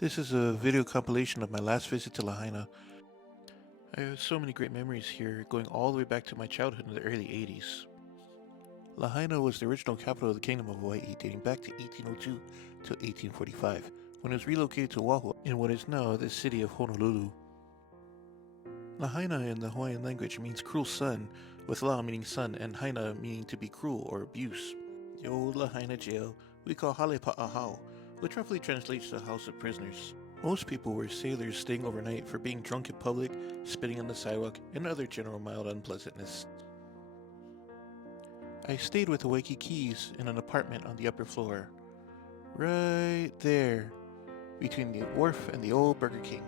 This is a video compilation of my last visit to Lahaina. I have so many great memories here, going all the way back to my childhood in the early 80s. Lahaina was the original capital of the Kingdom of Hawaii, dating back to 1802 to 1845, when it was relocated to Oahu in what is now the city of Honolulu. Lahaina in the Hawaiian language means cruel sun, with La meaning sun and Haina meaning to be cruel or abuse. The old Lahaina jail we call Hale Pa'ahau, which roughly translates to House of Prisoners. Most people were sailors staying overnight for being drunk in public, spitting on the sidewalk, and other general mild unpleasantness. I stayed with the Waikiki's in an apartment on the upper floor. Right there, between the wharf and the old Burger King.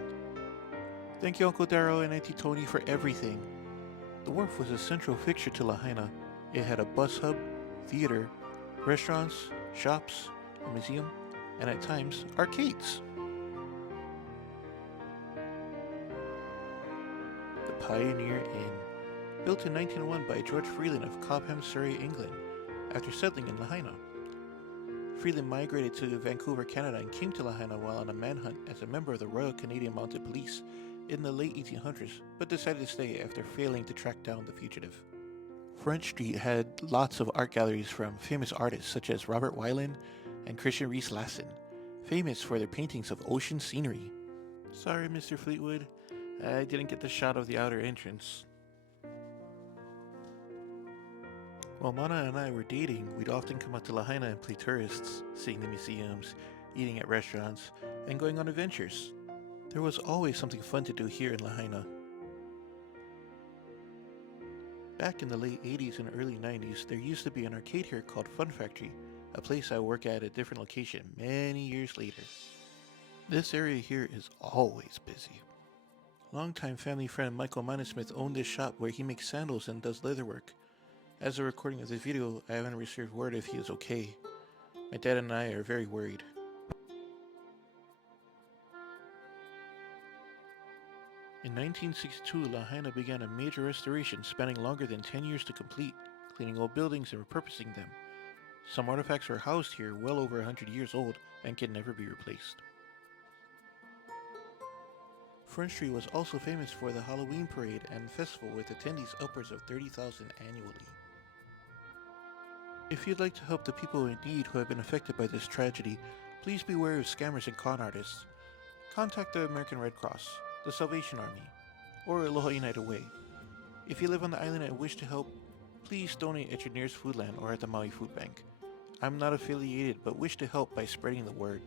Thank you, Uncle Darrow and Auntie Tony, for everything. The wharf was a central fixture to Lahaina. It had a bus hub, theater, restaurants, shops, a museum, and at times, arcades. The Pioneer Inn, built in 1901 by George Freeland of Cobham, Surrey, England, after settling in Lahaina. Freeland migrated to Vancouver, Canada and came to Lahaina while on a manhunt as a member of the Royal Canadian Mounted Police in the late 1800s, but decided to stay after failing to track down the fugitive. Front Street had lots of art galleries from famous artists such as Robert Weiland and Christian Reese Lasson, famous for their paintings of ocean scenery. Sorry, Mr. Fleetwood, I didn't get the shot of the outer entrance. While Mana and I were dating, we'd often come out to Lahaina and play tourists, seeing the museums, eating at restaurants, and going on adventures. There was always something fun to do here in Lahaina. Back in the late 80s and early 90s, there used to be an arcade here called Fun Factory, a place I work at a different location many years later. This area here is always busy. Longtime family friend Michael Minesmith owned this shop where he makes sandals and does leatherwork. As a recording of this video, I haven't received word if he is okay. My dad and I are very worried. In 1962, Lahaina began a major restoration spanning longer than 10 years to complete, cleaning old buildings and repurposing them. Some artifacts are housed here well over 100 years old and can never be replaced. Front Street was also famous for the Halloween parade and festival with attendees upwards of 30,000 annually. If you'd like to help the people in need who have been affected by this tragedy, please be wary of scammers and con artists. Contact the American Red Cross, the Salvation Army, or Aloha United Way. If you live on the island and wish to help, please donate at your nearest food land or at the Maui Food Bank. I'm not affiliated but wish to help by spreading the word.